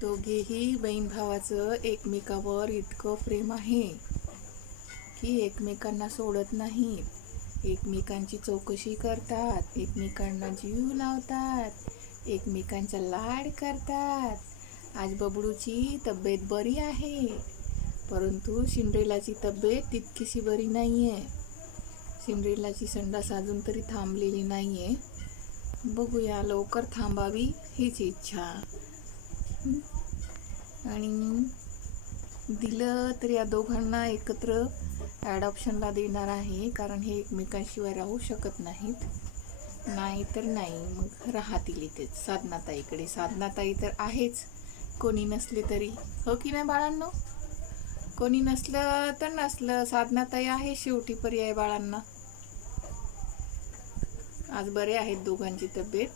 दोघेही बहीण भावाचं एकमेकावर इतकं प्रेम आहे की एकमेकांना सोडत नाहीत, एकमेकांची चौकशी करतात, एकमेकांना जीव लावतात, एकमेकांचा लाड करतात. आज बबडूची तब्येत बरी आहे, परंतु सिंड्रेलाची तब्येत तितकीशी बरी नाही आहे. सिंड्रेलाची संडास अजून तरी थांबलेली नाही आहे. बघूया, लवकर थांबावी हीच इच्छा. आणि दिलं तर या दोघांना एकत्र ॲडॉप्शनला देणार आहे, कारण हे एकमेकांशिवाय राहू शकत नाहीत. नाही तर नाही, मग राहतील इथेच साधनाताईकडे. साधनाताई तर आहेच, कोणी नसले तरी. हो की नाही बाळांनो? कोणी नसलं तर नसलं, साधनाताई आहे शेवटी पर्याय बाळांना. आज बरे आहेत दोघांची तब्येत.